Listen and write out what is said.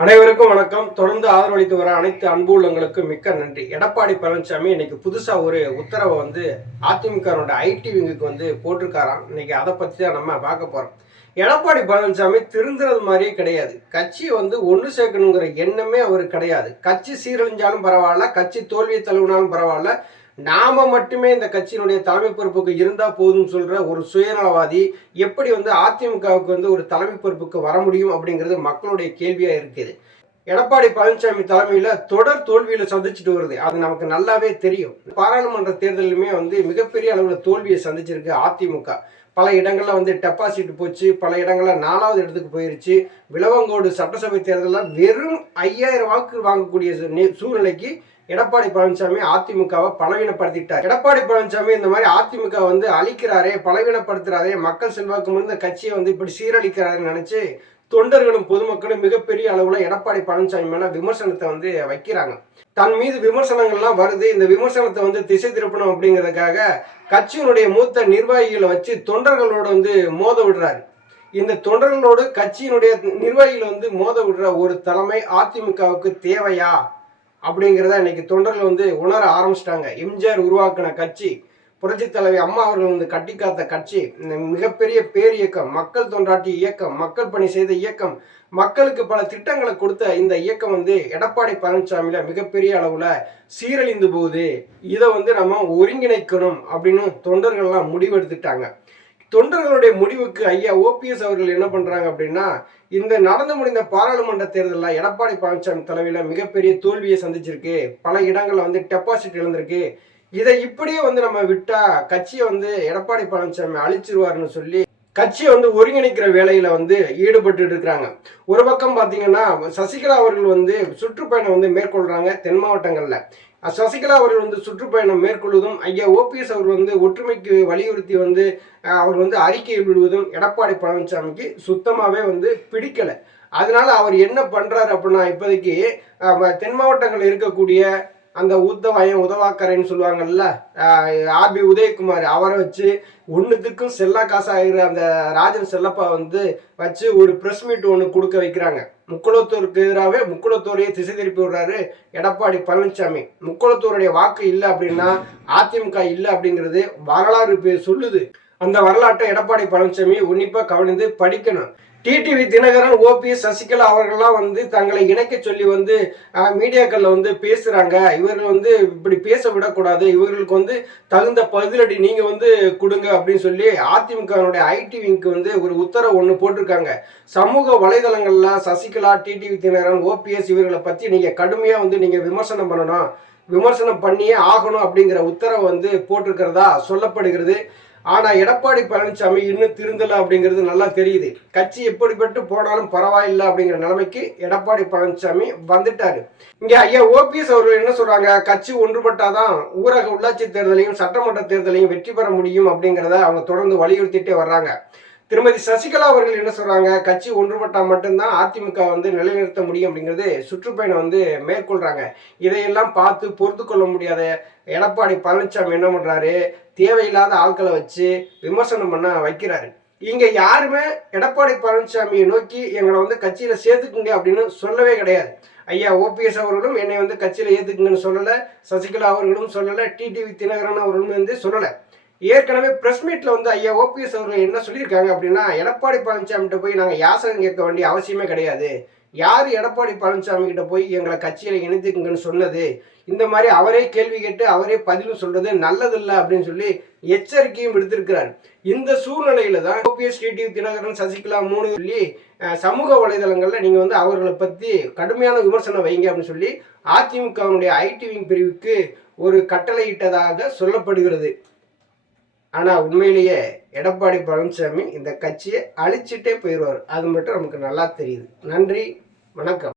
அனைவருக்கும் வணக்கம். தொடர்ந்து ஆதரவளித்து வர அனைத்து அன்பு உள்ளங்களுக்கு மிக்க நன்றி. எடப்பாடி பழனிசாமி இன்னைக்கு புதுசா ஒரு உத்தரவை அதிமுக ஐடி விங்குக்கு போட்டிருக்காராம். இன்னைக்கு அதை பத்தி தான் நம்ம பார்க்க போறோம். எடப்பாடி பழனிசாமி திருந்துறது மாதிரியே கிடையாது. கட்சியை ஒன்று சேர்க்கணுங்கிற எண்ணமே அவருக்கு கிடையாது. கட்சி சீரழிஞ்சாலும் பரவாயில்ல, கட்சி தோல்வியை தழுவினாலும் பரவாயில்ல, நாம மட்டுமே இந்த கட்சியினுடைய தலைமை பொறுப்புக்கு இருந்தா போதும் சொல்ற ஒரு சுயநலவாதி எப்படி அதிமுகவுக்கு ஒரு தலைமை பொறுப்புக்கு வர முடியும் அப்படிங்கிறது மக்களுடைய கேள்வியா இருக்குது. எடப்பாடி பழனிசாமி தலைமையில தொடர் தோல்வியில சந்திச்சுட்டு வருது. அது நமக்கு நல்லாவே தெரியும். பாராளுமன்ற தேர்தலுமே மிகப்பெரிய அளவுல தோல்வியை சந்திச்சிருக்கு அதிமுக. பல இடங்கள்ல டெபாசிட் போச்சு, பல இடங்கள்ல 4வது இடத்துக்கு போயிருச்சு. விளவங்கோடு சட்டசபை தேர்தலில் வெறும் 5000 வாக்கு வாங்கக்கூடிய சூழ்நிலைக்கு எடப்பாடி பழனிசாமி அதிமுகவை பலவீனப்படுத்திட்டார். எடப்பாடி பழனிசாமி இந்த மாதிரி அதிமுக அழிக்கிறாரே, பலவீனப்படுத்துறாரே, மக்கள் செல்வாக்கு முடிந்த கட்சியை இப்படி சீரழிக்கிறாருன்னு நினைச்சு தொண்டர்களும் பொதுமக்களும் மிகப்பெரிய அளவுல எடப்பாடி பழனிசாமி மேல விமர்சனத்தை வைக்கிறாங்க. தன் மீது விமர்சனங்கள்லாம் வருது. இந்த விமர்சனத்தை திசை திருப்பணும் அப்படிங்கிறதுக்காக கட்சியினுடைய மூத்த நிர்வாகிகளை வச்சு தொண்டர்களோடு மோத விடுறாரு. இந்த தொண்டர்களோடு கட்சியினுடைய நிர்வாகிகளை மோத விடுற ஒரு தலைமை அதிமுகவுக்கு தேவையா அப்படிங்கிறத இன்னைக்கு தொண்டர்கள் உணர ஆரம்பிச்சிட்டாங்க. எம்ஜிஆர் உருவாக்கின கட்சி, புரட்சி தலைவி அம்மா அவர்கள் கட்டி காத்த கட்சி, மிகப்பெரிய பேர் இயக்கம், மக்கள் தொண்டாற்றிய இயக்கம், மக்கள் பணி செய்த இயக்கம், மக்களுக்கு பல திட்டங்களை கொடுத்த இந்த இயக்கம் எடப்பாடி பழனிசாமியில மிகப்பெரிய அளவுல சீரழிந்து போகுது. இதை நம்ம ஒருங்கிணைக்கணும் அப்படின்னு தொண்டர்கள்லாம் முடிவெடுத்துட்டாங்க. தொண்டர்களுடைய முடிவுக்கு ஐயா ஓபிஎஸ் அவர்கள் என்ன பண்றாங்க அப்படின்னா, இந்த நடந்து முடிந்த பாராளுமன்ற தேர்தலில் எடப்பாடி பழனிசாமி தலைமையில் மிகப்பெரிய தோல்வியை சந்திச்சிருக்கு. பல இடங்கள்ல டெபாசிட் இழந்திருக்கு. இதை இப்படியே நம்ம விட்டா கட்சியை எடப்பாடி பழனிசாமி அழிச்சிருவாருன்னு சொல்லி கட்சியை ஒருங்கிணைக்கிற வேலையில ஈடுபட்டு இருக்கிறாங்க. ஒரு பக்கம் பாத்தீங்கன்னா சசிகலா அவர்கள் சுற்றுப்பயணம் மேற்கொள்றாங்க தென் மாவட்டங்கள்ல. சசிகலா அவர்கள் சுற்றுப்பயணம் மேற்கொள்வதும் ஐயா ஓபிஎஸ் அவர் ஒற்றுமைக்கு வலியுறுத்தி அவர் அறிக்கை விடுவதும் எடப்பாடி பழனிசாமிக்கு சுத்தமாவே பிடிக்கல. அதனால அவர் என்ன பண்றாரு அப்படின்னா, இப்போதைக்கு தென் மாவட்டங்கள் இருக்கக்கூடிய அந்த உதவாக்கரைன்னு சொல்லுவாங்கல்ல, ஆர்பி உதயகுமார் அவரை வச்சு ஒன்றுத்துக்கும் செல்லா காசு ஆகிற அந்த ராஜன் செல்லப்பா வச்சு ஒரு ப்ரெஸ் மீட் ஒன்று கொடுக்க வைக்கிறாங்க. முக்குளத்தூருக்கு எதிராகவே முக்குளத்தூரையே திசை திருப்பி விடுறாரு எடப்பாடி பழனிசாமி. முக்குளத்தூருடைய வாக்கு இல்லை அப்படின்னா அதிமுக இல்லை அப்படிங்கிறது வரலாறு சொல்லுது. அந்த வரலாற்றை எடப்பாடி பழனிசாமி உன்னிப்பா கவனித்து படிக்கணும். டிடிவி தினகரன், ஓபிஎஸ், சசிகலா அவர்கள்லாம் தங்களை இணைக்க சொல்லி மீடியாக்கள்ல பேசுறாங்க. இவர்கள் இப்படி பேச விடக்கூடாது, இவர்களுக்கு தகுந்த பதிலடி நீங்க கொடுங்க அப்படின்னு சொல்லி அதிமுக ஐடி விங்க்கு ஒரு உத்தரவு ஒன்று போட்டிருக்காங்க. சமூக வலைதளங்கள்ல சசிகலா, டிடிவி தினகரன், ஓபிஎஸ் இவர்களை பத்தி நீங்க கடுமையா நீங்க விமர்சனம் பண்ணணும், விமர்சனம் பண்ணியே ஆகணும் அப்படிங்கிற உத்தரவு போட்டிருக்கிறதா சொல்லப்படுகிறது. ஆனா எடப்பாடி பழனிசாமி இன்னும் திருந்தல அப்படிங்கிறது நல்லா தெரியுது. கட்சி எப்படிப்பட்டு போனாலும் பரவாயில்லை அப்படிங்கிற நிலைமைக்கு எடப்பாடி பழனிசாமி வந்துட்டாரு. இங்க ஐயா ஓபிஎஸ் அவர்கள் என்ன சொல்றாங்க, கட்சி ஒன்றுபட்டாதான் ஊரக உள்ளாட்சி தேர்தலையும் சட்டமன்ற தேர்தலையும் வெற்றி பெற முடியும் அப்படிங்கிறத அவங்க தொடர்ந்து வலியுறுத்திட்டே வர்றாங்க. திருமதி சசிகலா அவர்கள் என்ன சொல்றாங்க, கட்சி ஒன்றுபட்டா மட்டும்தான் அதிமுக நிலைநிறுத்த முடியும் அப்படிங்கிறது சுற்றுப்பயணம் மேற்கொள்றாங்க. இதையெல்லாம் பார்த்து பொறுத்து கொள்ள முடியாத எடப்பாடி பழனிசாமி என்ன பண்றாரு, தேவையில்லாத ஆட்களை வச்சு விமர்சனம் பண்ண வைக்கிறாரு. இங்க யாருமே எடப்பாடி பழனிசாமியை நோக்கி எங்களை கட்சியில சேர்த்துக்குங்க அப்படின்னு சொல்லவே கிடையாது. ஐயா ஓபிஎஸ் அவர்களும் என்னை கட்சியில ஏத்துக்குங்கன்னு சொல்லல, சசிகலா அவர்களும் சொல்லல, டிடிவி தினகரன் அவர்களும் சொல்லல. ஏற்கனவே பிரஸ் மீட்ல ஐயா ஓபிஎஸ் அவர்கள் என்ன சொல்லியிருக்காங்க அப்படின்னா, எடப்பாடி பழனிசாமிகிட்ட போய் நாங்கள் யாசகம் கேட்க வேண்டிய அவசியமே கிடையாது. யார் எடப்பாடி பழனிசாமி கிட்ட போய் எங்களை கட்சியில இணைத்துக்குங்கன்னு சொன்னது, இந்த மாதிரி அவரே கேள்வி கேட்டு அவரே பதில் சொல்றது நல்லதில்லை அப்படின்னு சொல்லி எச்சரிக்கையும் விடுத்திருக்கிறார். இந்த சூழ்நிலையில தான் ஓபிஎஸ், டிடிவி தினகரன், சசிகலா 3 சொல்லி சமூக வலைதளங்கள்ல நீங்க அவர்களை பத்தி கடுமையான விமர்சனம் வைங்க அப்படின்னு சொல்லி அதிமுக ஐடி விங் பிரிவுக்கு ஒரு கட்டளையிட்டதாக சொல்லப்படுகிறது. ஆனா உண்மையிலேயே எடப்பாடி பழனிசாமி இந்த கட்சியை அழிச்சிட்டே போயிடுவார். அது மட்டும் நமக்கு நல்லா தெரியுது. நன்றி, வணக்கம்.